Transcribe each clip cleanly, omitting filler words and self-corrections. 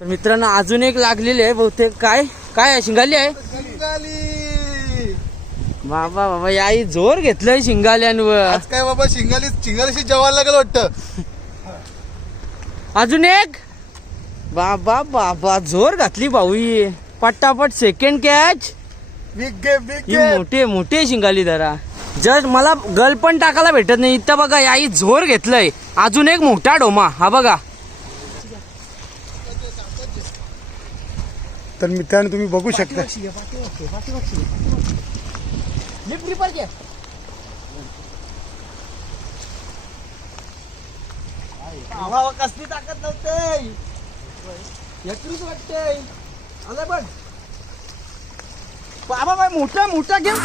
तर मित्रांनो अजून एक लागलेली आहे बहुतेक. काय काय आहे? शिंगाली आहे. बाबा बाबा याई जोर घेतलंय शिंगाल्यांवर. आज काय बाबा शिंगालीशी जेवायला लागलं वाटतं. अजून एक. बाबा बाबा जोर घातली भाऊ. पटापट सेकंड कॅच. ही मोठे मोठे शिंगाली धरा. जस्ट मला गल पण टाकायला भेटत नाही. इथं बघा याई जोर घेतलंय. अजून एक मोठा डोमा. हा बघा. तर मित्रांनो तुम्ही बघू शकता. कसली ताकद नव्हते. एकरीच वाटते. आलं बघ बाबा बाय मोठा मोठा गेम.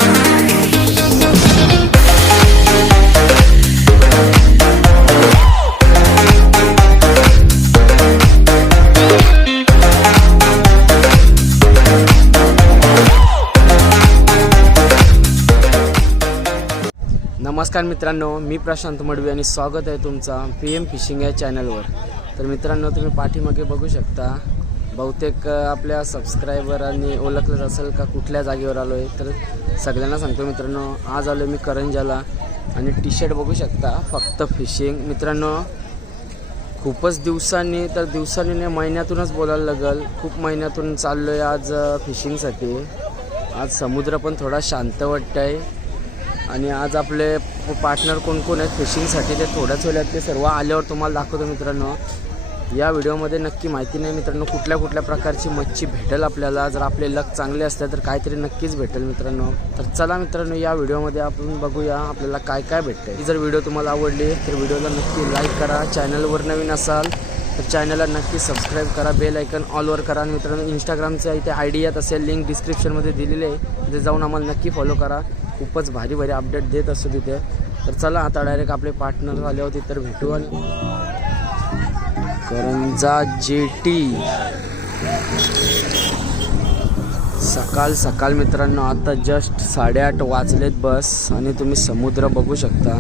नमस्कार मित्रांनो, मी प्रशांत मडवी आणि स्वागत आहे तुमचा PM फिशिंग या चॅनलवर. तर मित्रांनो तुम्ही पाठीमागे बघू शकता. बहुतेक आपल्या सबस्क्रायबरांनी ओळखलंच असेल का कुठल्या जागेवर आलो आहे. तर सगळ्यांना सांगतो मित्रांनो, आज आलो मी करंजाला आणि टी शर्ट बघू शकता फक्त फिशिंग. मित्रांनो खूपच दिवसांनी तर दिवसांनी नाही महिन्यातूनच बोलायला लागेल. खूप महिन्यातून चाललो आहे आज फिशिंगसाठी. आज समुद्र पण थोडा शांत वाटत आहे आणि आज आपले पार्टनर कोण कोण आहेत फिशिंगसाठी ते थोड्याच वेळात ते सर्व आल्यावर तुम्हाला दाखवतो. मित्रांनो या व्हिडिओमध्ये नक्की माहिती नाही मित्रांनो कुठल्या कुठल्या प्रकारची मच्छी भेटेल आपल्याला. जर आपले लक चांगले असले तर काहीतरी नक्कीच भेटेल मित्रांनो. तर चला मित्रांनो या व्हिडिओमध्ये आपण बघूया आपल्याला काय काय भेटतं. ही जर व्हिडिओ तुम्हाला आवडली तर व्हिडिओला नक्की लाईक करा. चॅनलवर नवीन असाल तर चॅनलला नक्की सबस्क्राईब करा. बेल आयकन ऑलवर करा. आणि मित्रांनो इंस्टाग्रामचं इथे ID येत असेल, लिंक डिस्क्रिप्शनमध्ये दिलेली आहे. तिथे जाऊन आम्हाला नक्की फॉलो करा. खूपच भारी भारी अपडेट देत असतो तिथे. तर चला आता डायरेक्ट आपले पार्टनर आले होते तर भेटू. आणि करंजा जेटी सकाळ सकाळ मित्रांनो आता जस्ट 8:30 वाजलेत बस. आणि तुम्ही समुद्र बघू शकता.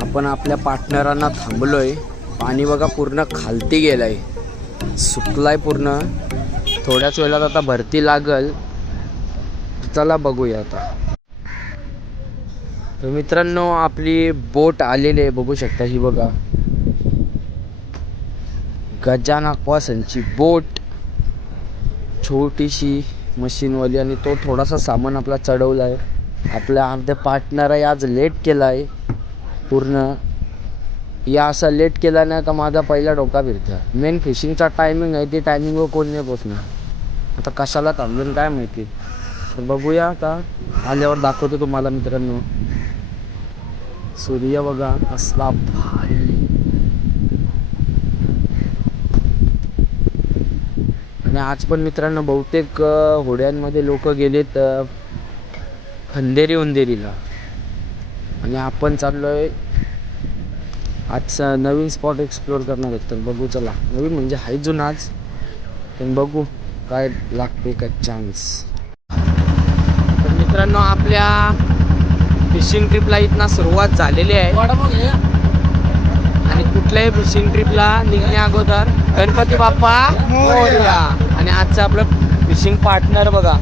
आपण आपल्या पार्टनरांना थांबलोय. पाणी बघा पूर्ण खालती गेलंय, सुकलाय पूर्ण. थोड्याच वेळात आता भरती लागल. चला बघूया आता. तर मित्रांनो आपली बोट आलेली आहे बघू शकता. ही बघा गजानन क्वासनची बोट, छोटीशी मशीनवाली. आणि तो थोडासा सामान आपला चढवला आहे. आपल्या अर्ध्या पार्टनर आहे आज लेट केला आहे पूर्ण. या असा लेट केला नाही का माझा पहिला डोका फिरतं. मेन फिशिंगचा टायमिंग आहे ते टायमिंगवर कोण नाही पोचणार. आता कशाला थांबून काय माहिती. तर बघूया आता आल्यावर दाखवतो तुम्हाला मित्रांनो. सूर्य बघा कसला भारी. आणि आज पण मित्रांनो बहुतेक होड्यांमध्ये लोक गेलेत खंदेरी उंदेरीला. आणि आपण चाललोय आजचा नवीन स्पॉट एक्सप्लोअर करणार आहेत. तर बघू चला. नवीन म्हणजे हाय जुनाच पण बघू काय लागते का चान्स. तर मित्रांनो आपल्या फिशिंग ट्रिपला इथनं सुरुवात झालेली आहे. आणि कुठल्याही फिशिंग ट्रिपला निघण्या अगोदर गणपती बाप्पा मोरया. आणि आजचं आपलं फिशिंग पार्टनर बघा.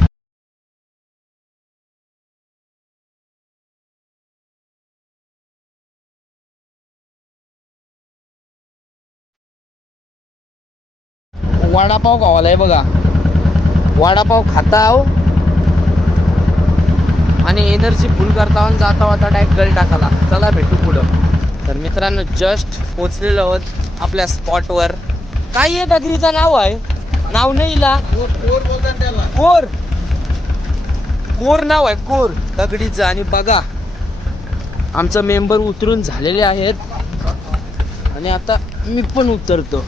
वडापाव खावालाय बघा. वडापाव खाता आहो आणि एनर्जी फुल करता आणि जाता होता डायरेक्ट गल टाकाला. चला भेटू पुढं. तर मित्रांनो जस्ट पोचलेलो आहोत आपल्या स्पॉटवर. काय आहे डगरीचं नाव आहे? नाव नाही इला कोर. कोर नाव आहे कोर दगडीचं. आणि बघा आमचं मेंबर उतरून झालेले आहेत आणि आता मी पण उतरतो.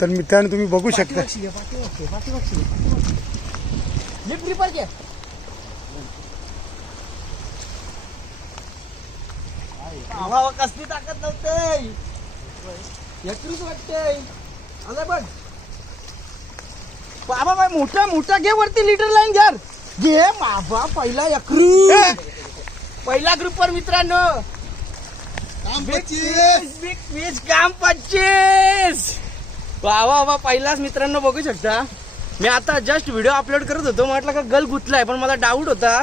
तर मित्रांनो तुम्ही बघू शकता कसली ताकद नव्हते यकृत वाटतंय आलं बघ बाबा बाय मोठा मोठा घे वरती लिटर लाईन घे बाबा पहिला यकृत पहिला ग्रुपवर मित्रांनो बिग काम 25 वा वा पहिलाच मित्रांनो बघू शकता. मी आता जस्ट व्हिडिओ अपलोड करत होतो म्हटलं का गल गुतलाय पण मला डाऊट होता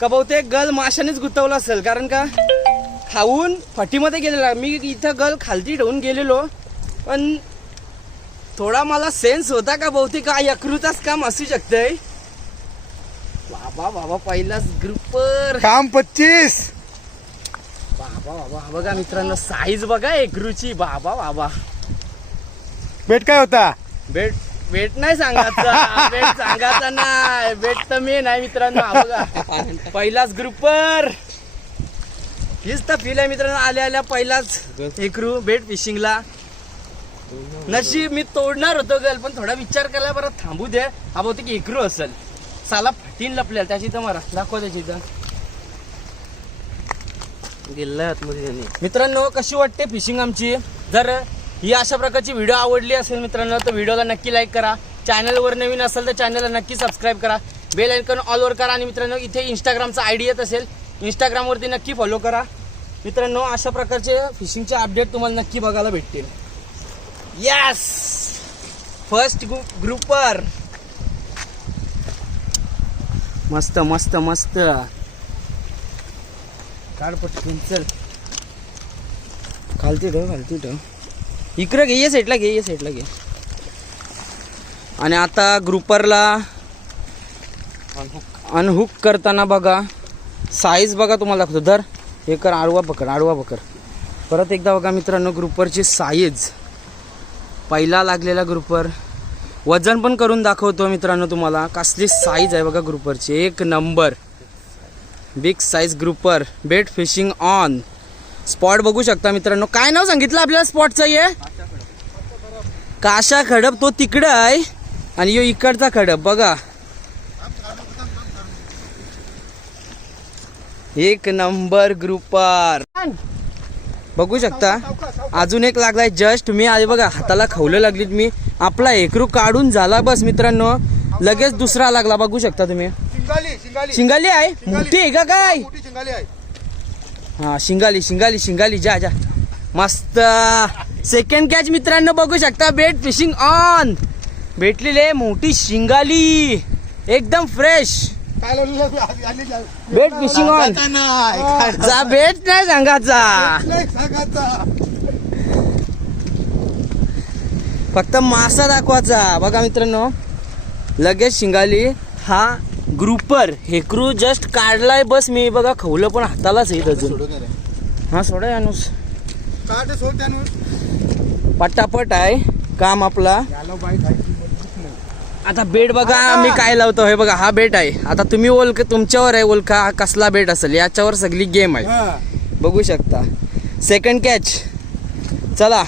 का बहुतेक गल माशानेच गुतवला असेल कारण का खाऊन फटीमध्ये गेलेला मी इथं गल खालती ठेवून गेलेलो पण थोडा मला सेन्स होता का बहुतेक यकृताच काम असू शकतंय. बाबा बाबा पहिलाच ग्रुपवर काम 25. बाबा बाबा बघा मित्रांनो साईज बघा एकरूची बाबा बाबा. बेट काय होता बेट नाही सांगायचा बेट सांगायचा नाही बेट तर मी नाही मित्रांनो हा बघा पहिलाच ग्रुपवर हीच तर फील आहे मित्रांनो आल्या आल्या पहिलाच एकरू बेट फिशिंगला. नशीब मी तोडणार होतो गल पण थोडा विचार केला बरं थांबू दे हा बहुतेक एकरू असेल साला फाटीन लपल्या त्याची तर मला दाखवा त्याची तर गेल्यात मध्ये. मित्रांनो कशी वाटते फिशिंग आमची. जर ही अशा प्रकारची व्हिडिओ आवडली असेल मित्रांनो तर व्हिडिओला नक्की लाईक करा. चॅनलवर नवीन असेल तर चॅनलला नक्की सबस्क्राईब करा. बेल आयकॉन ऑलवर करा आणि मित्रांनो इथे इंस्टाग्रामचा आयडी येत असेल इंस्टाग्रामवरती नक्की फॉलो करा. मित्रांनो अशा प्रकारचे फिशिंगचे अपडेट तुम्हाला नक्की बघायला भेटतील. यस फर्स्ट ग्रुपवर मस्त मस्त मस्त काढ पटकन चल खालती ठेव इकडे घे साईडला घे. आणि आता ग्रुपरला अनहुक करताना बघा साईज बघा तुम्हाला दाखवतो. धर हे कर आडवा पकड परत एकदा बघा मित्रांनो ग्रुपरची साईज पहिला लागलेला ग्रुपर वजन पण करून दाखवतो मित्रांनो तुम्हाला कसली साईज आहे बघा ग्रुपरची एक number big size grouper. Bait fishing on spot बघू शकता मित्रांनो. काय नाव सांगितलं आपल्याला स्पॉटचं हे काशा खडप तो तिकडं आहे आणि यो इकडचा खडप बघा एक नंबर ग्रुपर बघू शकता. अजून एक लागलाय जस्ट मी आज बघा हाताला खवलं लागलीत मी आपला एकरू काढून झाला बस मित्रांनो लगेच दुसरा लागला बघू शकता तुम्ही. शिंगाली आहे मोठी आहे का काय हा शिंगाली जा मस्त सेकंड कॅच मित्रांनो बघू शकता. बेट फिशिंग ऑन भेटलेले मोठी शिंगाली एकदम फ्रेश बेट फिशिंग ऑन जा बेट नाही सांगायचा फक्त मासा दाखवायचा बघा मित्रांनो. लगेच शिंगाली हा ग्रुपर हेकरू जस्ट काढलाय बस मी बघा खवलं पण हातालाच येत अजून हा सोडा यानुस पटापट आहे काम आपला. आता बेट बघा मी काय लावतो हे बघा हा बेट आहे. आता तुम्ही तुमच्यावर आहे ओळखा हा कसला बेट असेल याच्यावर सगळी गेम आहे बघू शकता. सेकंड कॅच चला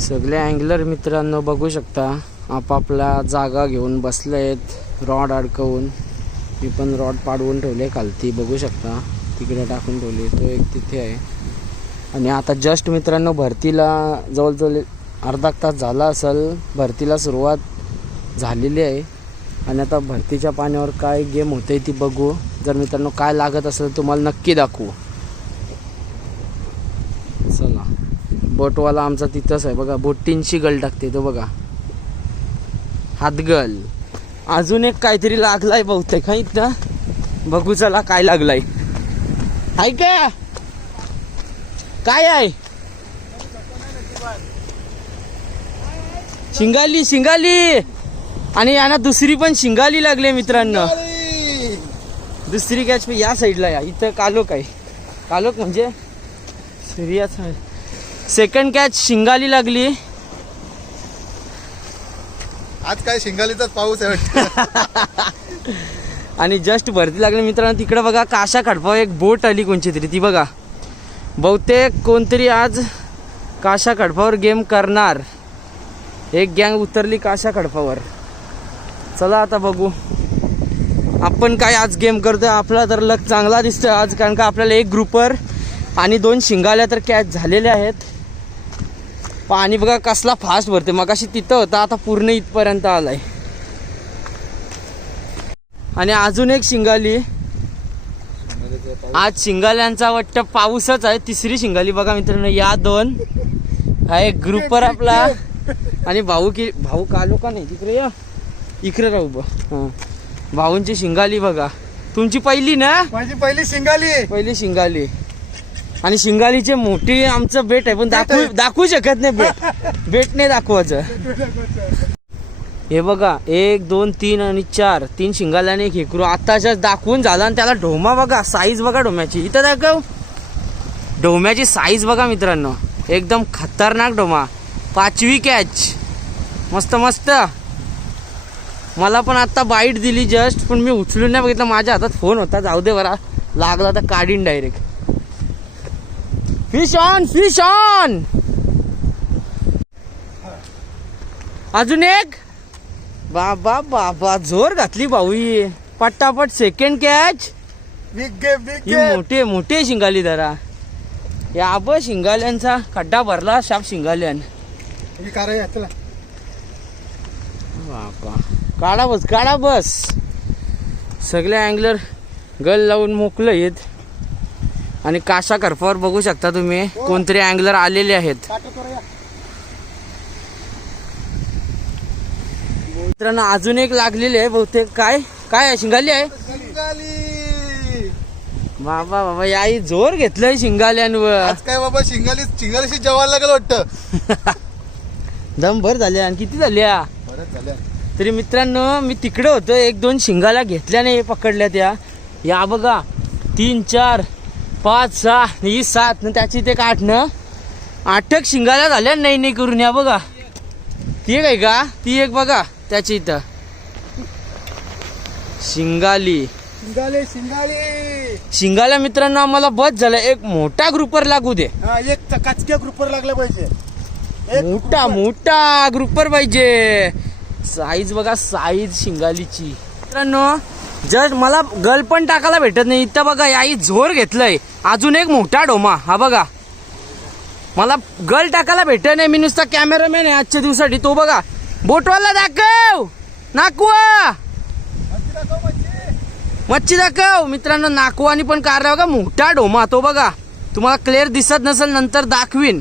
सगळे अँगलर मित्रांनो बघू शकता आपापला जागा घेऊन बसले आहेत रॉड अडकवून. मी पण रॉड पाडवून ठेवले खालती बघू शकता तिकडे टाकून ठेवले तो एक तिथे आहे. आणि आता जस्ट मित्रांनो भरतीला जवळजवळ अर्धा तास झाला असेल भरतीला सुरुवात झालेली आहे. आणि आता भरतीच्या पाण्यावर काय गेम होते ती बघू. जर मित्रांनो काय लागत असेल तुम्हाला नक्की दाखवू. चला बोटवाला आमचा तिथंच आहे बघा बोटींची गल टाकते तो बघा हातगल. अजून एक काहीतरी लागलाय बहुतेक हा इथं बघू चला काय लागलाय आहे का काय आहे. शिंगाली आणि यांना दुसरी पण शिंगाली लागले मित्रांनो. दुसरी कॅच या साईडला या इथं कालोक आहे कालोक म्हणजे सिरियस. सेकंड कॅच शिंगाली लागली. आज काय शिंगालीचाच पाऊस आहे वाटतं. आणि जस्ट भरती लागली मित्रांनो. तिकडे बघा काशा खडपा एक बोट आली कोणची तरी ती बघा बहुतेक कोणतरी आज काशा खडपावर गेम करणार. एक गँग उतरली काशा खडपावर. चला आता बघू आपण काय आज गेम करतोय. आपला तर लक चांगला दिसतोय आज, कारण का आपल्याला एक ग्रुपर आणि 2 शिंगाल्या तर कॅच झालेल्या आहेत. पाणी बघा कसला फास्ट भरते. मगाशी तिथं होता, आता पूर्ण इथपर्यंत आलाय. आणि अजून एक शिंगाली. आज शिंगाल्यांचा वाटतं पाऊसच आहे. 3री शिंगाली बघा मित्रांनो. या 2 हा एक ग्रुपर आपला आणि भाऊ कालो का नाही तिकडे या इकडे राहू बा. भाऊंची शिंगाली बघा. तुमची पहिली ना? माझी पहिली शिंगाली. आणि शिंगालीचे मोठी आमचं बेट आहे, पण दाखवू शकत नाही. बेट नाही दाखवायचं. हे बघा 1 2 3 आणि 4 3 शिंगाल्याने एक हेकरू आताच्याच दाखवून झाला. आणि त्याला ढोमा बघा, साईज बघा ढोम्याची. इथं दाखव ढोम्याची साईज बघा मित्रांनो, एकदम खतरनाक ढोमा. 5वी कॅच. मस्त मस्त. मला पण आता बाईट दिली जस्ट, पण मी उचलून नाही बघितलं. माझ्या हातात फोन होता. जाऊ दे बरा, लागला तर काढीन डायरेक्ट. Fish on. अजून एक. बाबा जोर घातली भाऊ. पटापट सेकंड कॅच. ही मोठे शिंगाली धरा. या शिंगाल्यांचा खड्डा भरला शाप शिंगाल्यान. काढा बस. सगळे अँगलर गल लावून मोकलं आहेत. आणि काशा खडपावर बघू शकता तुम्ही कोणतरी अँगलर आलेले आहेत. मित्रांनो अजून एक लागलेली आहे बहुतेक. काय शिंगाली आहे. बाबा याई जोर घेतलंय शिंगाल्यांवर. आज काय बाबा शिंगालीशी जेवायला लागलं वाटतं. दम भर झाल्या. आणि किती झाल्या तरी मित्रांनो. मी तिकडे होतो, 1 2 शिंगाला घेतल्या नाही, पकडल्या त्या. या बघा 3 4 5 6 ही 7 न त्याची ते 8 न 8 शिंगाला झाल्या. नाही करून. या बघा ती एक आहे का, ती एक बघा त्याची इथं शिंगाली. शिंगाल्या मित्रांनो आम्हाला बस झालं. एक मोठा ग्रुपर लागू दे. एक काचक्या ग्रुपर लागला पाहिजे. मोठा ग्रुपर पाहिजे. साईज बघा, साईज शिंगालीची. मित्रांनो जस्ट मला गल पण टाकायला भेटत नाही. इथं बघा याई जोर घेतलंय. अजून एक मोठा डोमा. हा बघा मला गल टाकायला भेटत नाही. मी नुसता कॅमेरामॅन आहे आजच्या दिवसासाठी. तो बघा बोटवाला दाखव. नाकवा मच्छी दाखव. मित्रांनो नाकवानी पण कारला बघा मोठा डोमा. तो बघा तुम्हाला क्लिअर दिसत नसेल, नंतर दाखवीन.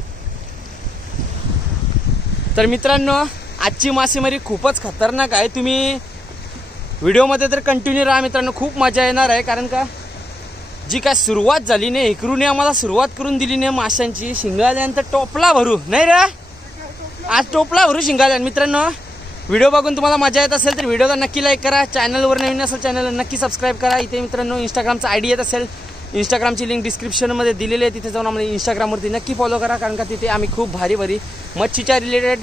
तर मित्रांनो आजची मासेमारी खूपच खतरनाक आहे. तुम्ही व्हिडिओमध्ये तर कंटिन्यू राहा मित्रांनो. खूप मजा येणार आहे. कारण का जी काय सुरुवात झाली नाही, इकडून आम्हाला सुरुवात करून दिली नाही माशांची. शिंगाल्यानंतर टोपला भरू नाही रे. आज टोपला भरू शिंगाल्यान. मित्रांनो व्हिडिओ बघून तुम्हाला मजा येत असेल तर व्हिडिओला नक्की लाईक करा. चॅनलवर नवीन असेल चॅनलला नक्की सबस्क्राईब करा. इथे मित्रांनो इंस्टाग्रामचा आयडी येत असेल, इंस्टाग्रामची लिंक डिस्क्रिप्शनमध्ये दिलेली आहे. तिथे जाऊन आम्हाला इंस्टाग्रामवरती नक्की फॉलो करा. कारण का तिथे आम्ही खूप भारी मच्छीच्या रिलेटेड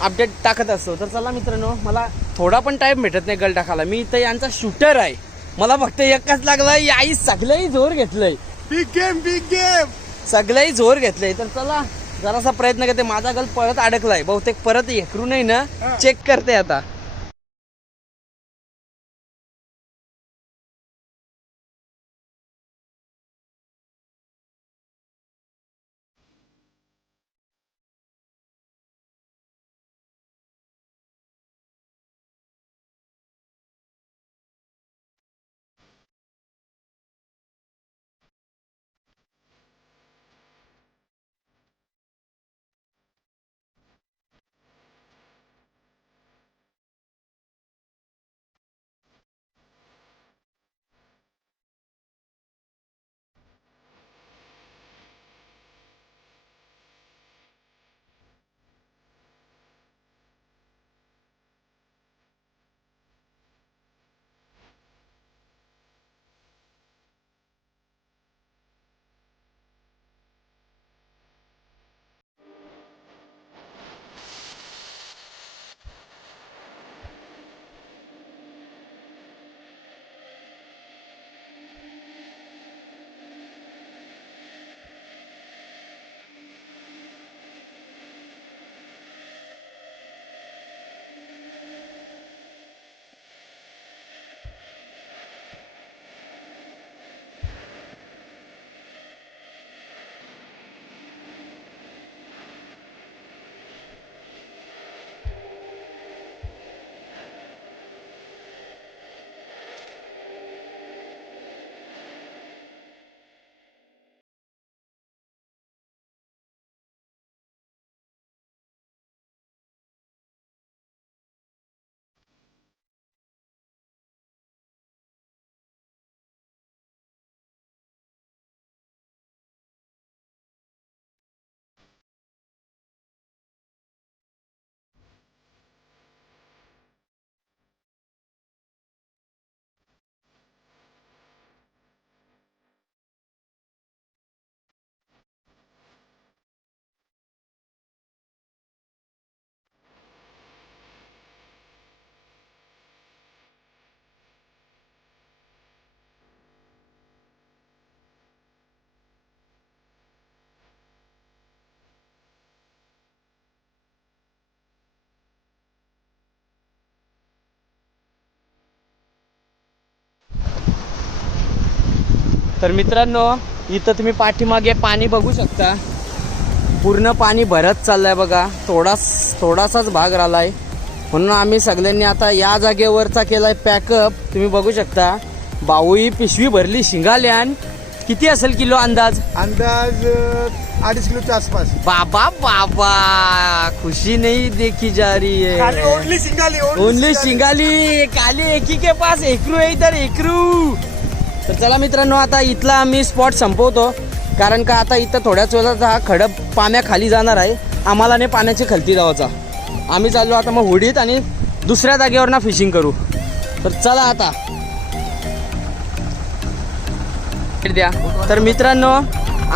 अपडेट टाकत असतो. तर चला मित्रांनो, मला थोडा पण टाईम भेटत नाही गल टाकायला. मी इथं यांचा शूटर आहे. मला फक्त एकच लागला. आई सगळंही जोर घेतलंय. Big game. सगळंही जोर घेतलंय. तर चला जरासा प्रयत्न करते. माझा गल परत अडकलाय बहुतेक. परत हेकरू नाही ना, चेक करते आता. तर मित्रांनो इथं तुम्ही पाठीमागे पाणी बघू शकता. पूर्ण पाणी भरत चाललंय बघा. थोडासाच भाग राहिलाय म्हणून आम्ही सगळ्यांनी आता या जागेवरचा केलाय पॅकअप. तुम्ही बघू शकता. भाऊ ही पिशवी भरली शिंगाल्यान. किती असेल किलो अंदाज? अंदाज 2.5 किलोच्या आसपास. बाबा बाबा खुशी नहीं देखी जा रही है. Only शिंगाली only शिंगाली. काली एकी के पास एकरू आहे तर एकरू. तर चला मित्रांनो आता इथला आम्ही स्पॉट संपवतो. कारण का आता इथं थोड्याच वेळात हा खडक पाण्याखाली जाणार आहे. आम्हाला नाही पाण्याची खलती जावाचा. आम्ही चाललो आता मग होडीत आणि दुसऱ्या जागेवर ना फिशिंग करू. तर चला आता द्या. तर मित्रांनो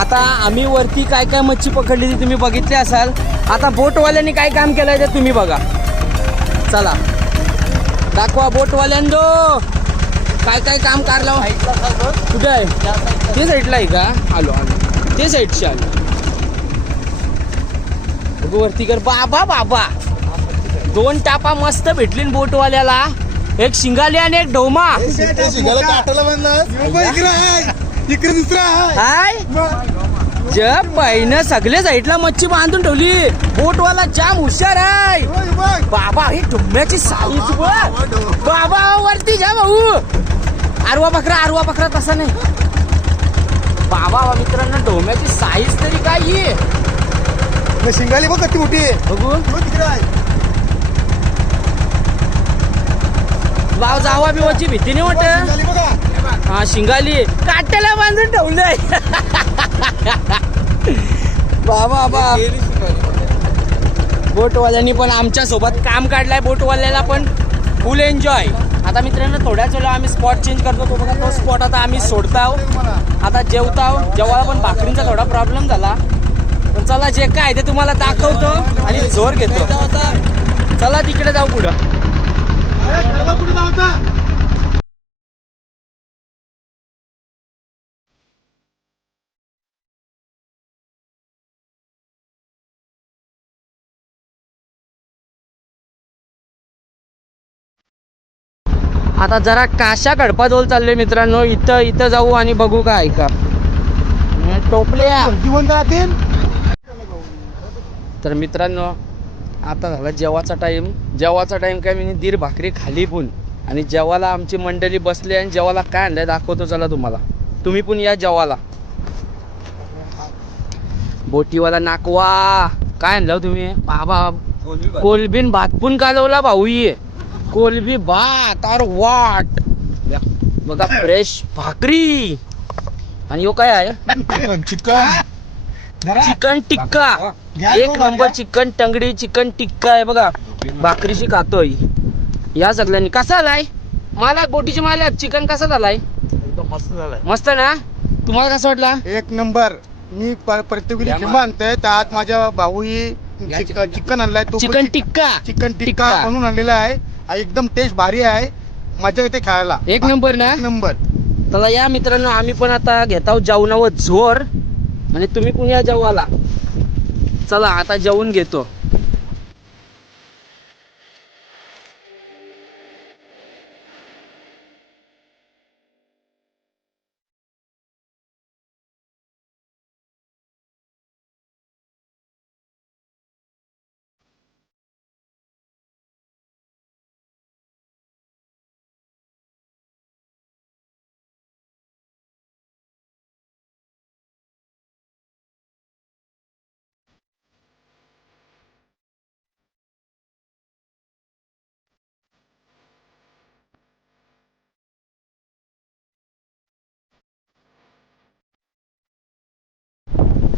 आता आम्ही वरती काय काय मच्छी पकडली ती तुम्ही बघितली असाल. आता बोटवाल्यांनी काय काम केलंय ते तुम्ही बघा. चला दाखवा बोटवाल्यांदो काय काय काम काढलं. कुठे आहे? ते साईडला आहे का? आलो ते साईडशी आलो. बघू वरती कर. बाबा बाबा 2 टापा मस्त भेटली बोटवाल्याला. एक शिंगाली आणि एक ढोमा. शिंगाला काटाला म्हणलं इकडे दुसरा हाय जब बाईनं सगळे साईडला मच्छी बांधून ठेवली. बोटवाला जाम हुशार आहे. बाबा ही ढोम्याची साईज बाबा वरती जा भाऊ. आरवा बकरा तसा नाही. बाबा मित्रांनो ढोम्याची साईज तरी काय आहे. शिंगाली बघ किती मोठी आहे. बघू तिकडे आहे. भाव जावा बिवाची भीती नाही वाटत. शिंगाली बघा. हा शिंगाली काट्याला बांधून ठेवलंय. बाबा बोटवाल्यांनी पण आमच्या सोबत काम काढलाय. बोटवाल्याला पण फुल एन्जॉय. आता मित्रांनो थोड्याच वेळा आम्ही स्पॉट चेंज करतो. तो बघा तो स्पॉट आता आम्ही सोडताव. आता जेवताव. जेव्हा पण भाकरींचा थोडा प्रॉब्लेम झाला. पण चला जे काय ते तुम्हाला दाखवतो आणि जोर घेतो. चला तिकडे जाऊ पुढं. आता जरा काशा गडपाजवळ चाललोय मित्रांनो. इथं जाऊ आणि बघू काय का टोपल्या जीवन राहतील. तर मित्रांनो आता झाला जेवाचा टाइम काय मी दीर भाकरी खाली पण. आणि जेवाला आमची मंडळी बसली आणि जेवाला काय आणलंय दाखवतो चला तुम्हाला. तुम्ही पण या जेवाला. बोटीवाला नाकवा काय आणलं तुम्ही? बाबा कोलबीन भात पण कालवला भाऊ. ये कोलबी भात और वाट बघा फ्रेश भाकरी. आणि यो काय आहे? चिकन टिक्का. एक नंबर चिकन टंगडी चिकन टिक्का आहे बघा. भाकरीशी खातोय. या सगळ्यांनी कसा आलाय मालक बोटीचे मालक? चिकन कसा झालाय? एकदम मस्त झालाय. मस्त ना? तुम्हाला कसं वाटला? एक नंबर. मी प्रत्येक वेळी किंवा आणतोय त्यात माझ्या भाऊ ही चिकन आणलाय. तो चिकन टिक्का टिक्का बनवून आणलेला आहे. एकदम टेस्ट भारी आहे. मजा येते खायला. एक नंबर ना? एक नंबर. चला या मित्रांनो आम्ही पण आता घेत आहोत जेवणावर जोर. आणि तुम्ही पण या जेवाला. चला आता जेवून घेतो.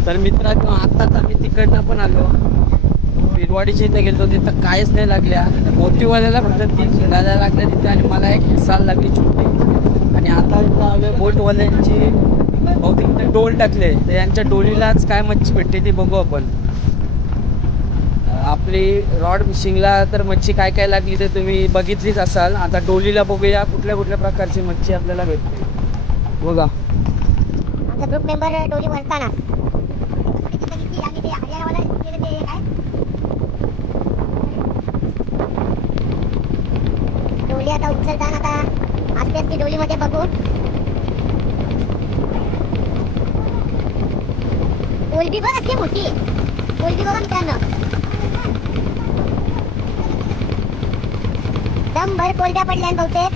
तर मित्रांनो आत्ताच आम्ही तिकडनं पण आलो. बिरवाडीच्या इथे गेलो तिथं काहीच नाही लागल्या. मोठीवाल्याला फक्त 3 शिंगायला लागल्या तिथे आणि मला एक हिसाला लागली छोटी. आणि आता इथं आलो बोटवाल्यांची बहुतेक इथं डोल टाकले. तर यांच्या डोलीलाच काय मच्छी भेटते ती बघू आपण. आपली रॉड फिशिंगला तर मच्छी काय काय लागली ते तुम्ही बघितलीच असाल. आता डोलीला बघूया कुठल्या कुठल्या प्रकारची मच्छी आपल्याला भेटते बघा. ग्रुप मेंबर डोली वरताना डोली आता उचलताना आता आस्ते आस्ते डोलीमध्ये बघू. कोलबी बघ किती मोठी आहे. कोलबी बघा मित्रांनो. दमभर कोलब्या पडल्या बहुतेक.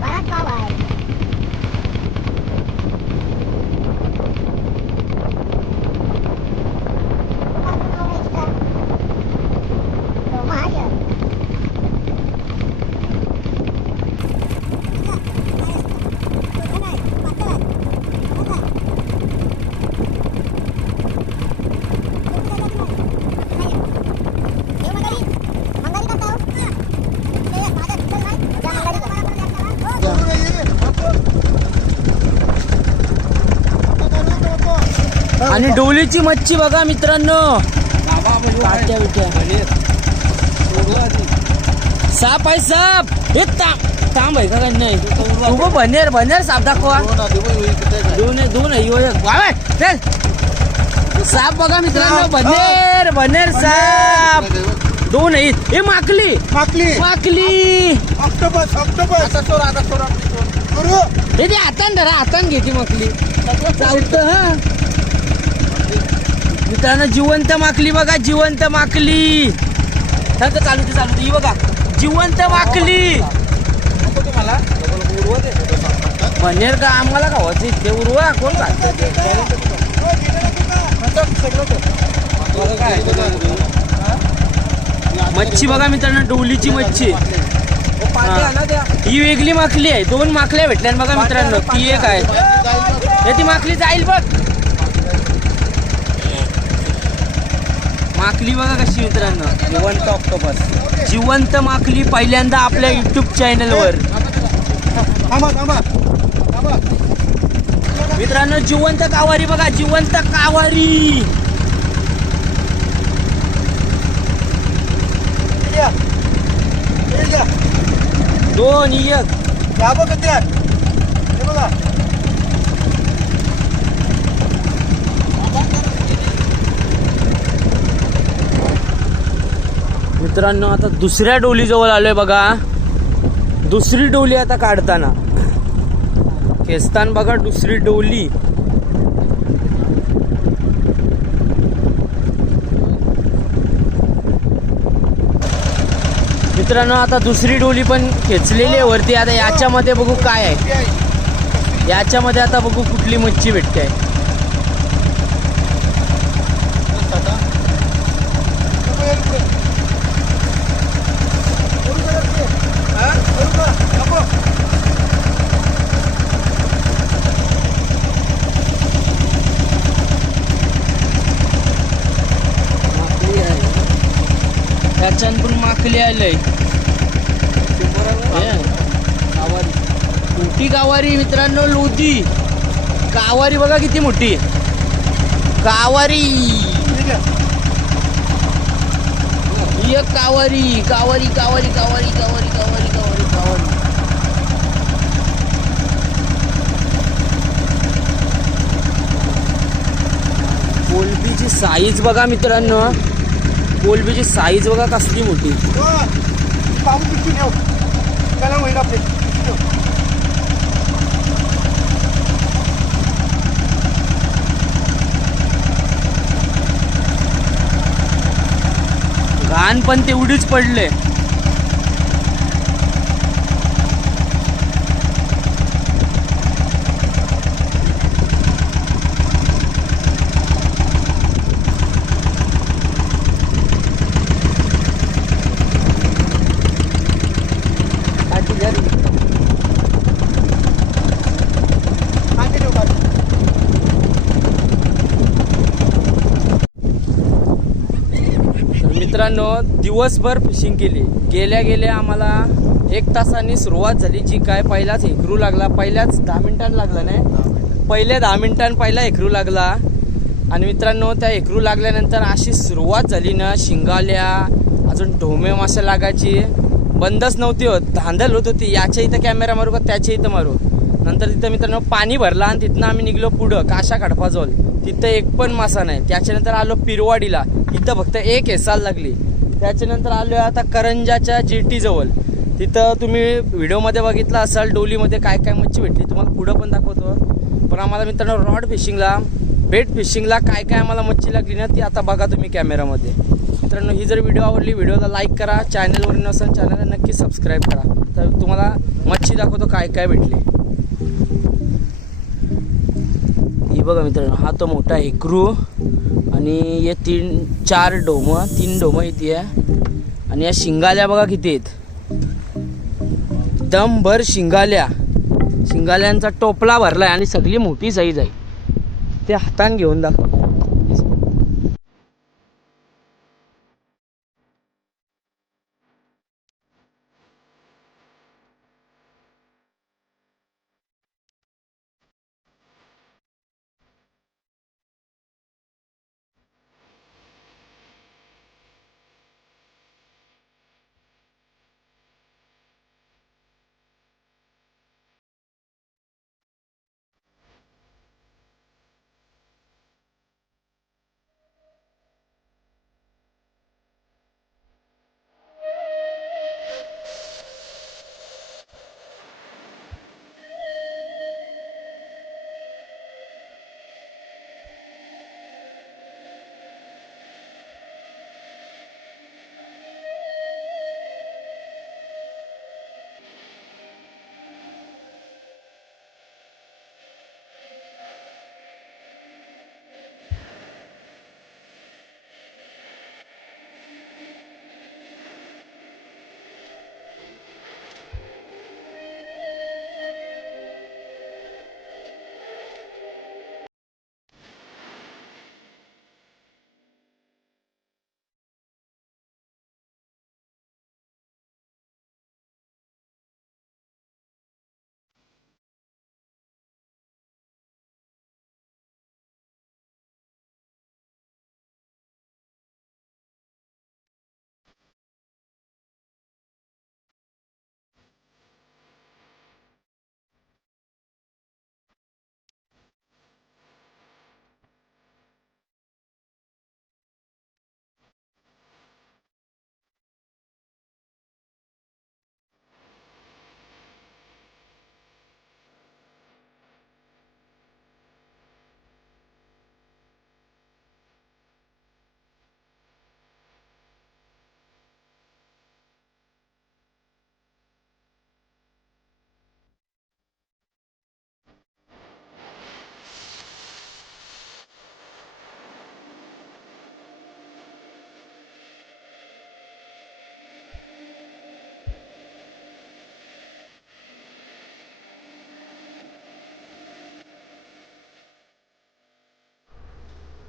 बराच पाव आहे. तो माझ्या आणि डोलीची मच्छी बघा मित्रांनो. काट्या बिट्या. साप आहे साप. हे तांब आहे का काय? नाही उभं बनेर बनेर साप दाखवा. दोन आहे यो एक. वाह, चल. साप बघा मित्रांनो. बनेर बनेर साप दोन आहेत. हे माकली माकली. ऑक्टोपस हे ते हातान धरा. हातान घेते माकली. चावत हा मित्रांनो. जिवंत माकली बघा. जिवंत माकली. चालू ही बघा. जिवंत माकली. बनेर का आम्हाला खावायचं ते उरवा. कोण खात मच्छी बघा मित्रांनो. डोलीची मच्छी. ही वेगळी माकली आहे. दोन माकल्या भेटल्या बघा मित्रांनो. ती एक आहे. ती माकली जाईल बघ. माकली बघा कशी मित्रांनो. जिवंत ऑक्टोपस. जिवंत माकली पहिल्यांदा आपल्या युट्यूब चॅनलवर मित्रांनो. जिवंत कावारी बघा. जिवंत कावारी. दोन एक. मित्रांनो आता दुसऱ्या डोली जवळ आलोय बघा. दुसरी डोली आता काढताना खेचताना बघा. दुसरी डोली. मित्रांनो आता दुसरी डोली पण खेचलेली आहे वरती. आता याच्यामध्ये बघू काय आहे. याच्यामध्ये आता बघू कुठली मच्छी भेटते. त्याच्यान पण माकली आलंय. मोठी कावारी मित्रांनो. लोधी कावारी बघा किती मोठी कावारी. एक कावारी कावारी कावारी कावारी कावारी कावारी कावारी कावारी. कोलबीची साईज बघा मित्रांनो. कोलबीची साईज बघा कसली मोठी. घाण पण तेवढीच पडले. मित्रांनो दिवसभर फिशिंग केली. गेल्या आम्हाला 1 तासांनी सुरुवात झाली. जी काय पहिलाच हेकरू लागला. पहिल्याच 10 मिनिटांनी लागला नाही. पहिल्या 10 मिनिटांनी पहिला हेकरू लागला. आणि मित्रांनो त्या हेकरू लागल्यानंतर अशी सुरुवात झाली ना. शिंगाल्या अजून ढोमे मासे लागायची बंदच नव्हती होत. धांदल होत होती. याच्या इथं कॅमेरा मारू का त्याच्या इथं मारू. नंतर तिथं मित्रांनो पाणी भरलं आणि तिथनं आम्ही निघलो पुढं काशा खडपाजवळ. तिथं एक पण मासा नाही. त्याच्यानंतर आलो पिरवाडीला, तिथं फक्त एक हेसाल लागली. त्याच्यानंतर आलो आता करंजाच्या जेटी जवळ. तिथं तुम्ही व्हिडिओमध्ये बघितलं असाल डोलीमध्ये काय काय मच्छी भेटली, तुम्हाला पुढं पण दाखवतो. पण आम्हाला मित्रांनो रॉड फिशिंगला, बेट फिशिंगला काय काय आम्हाला मच्छी लागली ना ती आता बघा तुम्ही कॅमेरामध्ये. मित्रांनो ही जर व्हिडिओ आवडली, व्हिडिओला लाईक करा. चॅनलवर नसेल चॅनलला नक्की सबस्क्राईब करा. तर तुम्हाला मच्छी दाखवतो काय काय भेटली. ही बघा मित्रांनो, हा तो मोठा हेकरू आणि हे 3-4 डोमं, 3 डोमं इथे आहे. आणि या शिंगाल्या बघा किती आहेत, दमभर शिंगाल्यांचा टोपला भरलाय आणि सगळी मोठी साईज आहे. ते हातान घेऊन दाखव.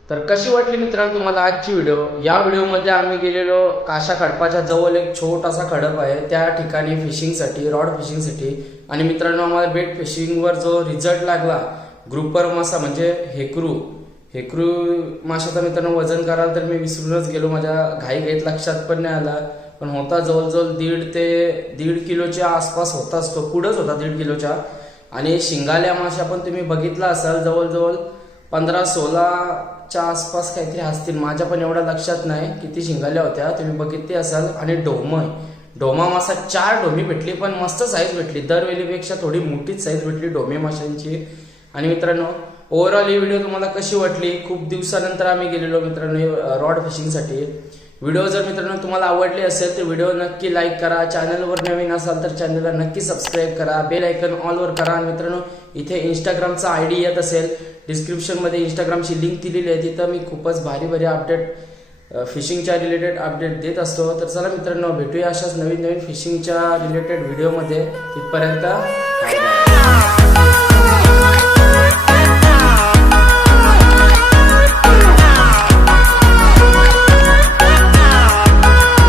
तर कशी वाटली मित्रांनो तुम्हाला आजची व्हिडिओ. या व्हिडिओमध्ये आम्ही गेलेलो काशा खडपाच्या जवळ एक छोटासा खडप आहे, त्या ठिकाणी फिशिंगसाठी, रॉड फिशिंगसाठी. आणि मित्रांनो आम्हाला बेट फिशिंगवर जो रिझल्ट लागला, ग्रुपर मासा म्हणजे हेकरू माशाचा मित्रांनो वजन करायला तर मी विसरूनच गेलो. माझ्या घाईत लक्षात पण नाही आला. पण होता जवळजवळ 1.5 किलोच्या आसपास होताच तो, पुढंच होता 1.5 किलोच्या. आणि शिंगाल्या माशा पण तुम्ही बघितला असाल, जवळजवळ 15-16च्या आसपास काहीतरी असतील. माझ्या पण एवढ्या लक्षात नाही किती शिंगाल्या होत्या, तुम्ही बघितले असाल. आणि डोमा मासा 4 डोमी भेटली, पण मस्त साईज भेटली. दरवेळीपेक्षा थोडी मोठीच साईज भेटली डोमे माशांची. आणि मित्रांनो ओव्हरऑल ही व्हिडिओ तुम्हाला कशी वाटली. खूप दिवसानंतर आम्ही गेलेलो मित्रांनो रॉड फिशिंगसाठी. व्हिडिओ जर मित्रांनो तुम्हाला आवडली असेल तर व्हिडिओ नक्की लाईक करा. चॅनलवर नवीन असाल तर चॅनलला नक्की सबस्क्राईब करा. बेल आयकन ऑलवर करा. आणि मित्रांनो इथे इंस्टाग्रामचा ID येत असेल, डिस्क्रिप्शनमध्ये इंस्टाग्रामची लिंक दिलेली आहे. तिथं मी खूपच भारी अपडेट, फिशिंगच्या रिलेटेड अपडेट देत असतो. तर चला मित्रांनो भेटूया अशाच नवीन फिशिंगच्या रिलेटेड व्हिडिओमध्ये. तिथपर्यंत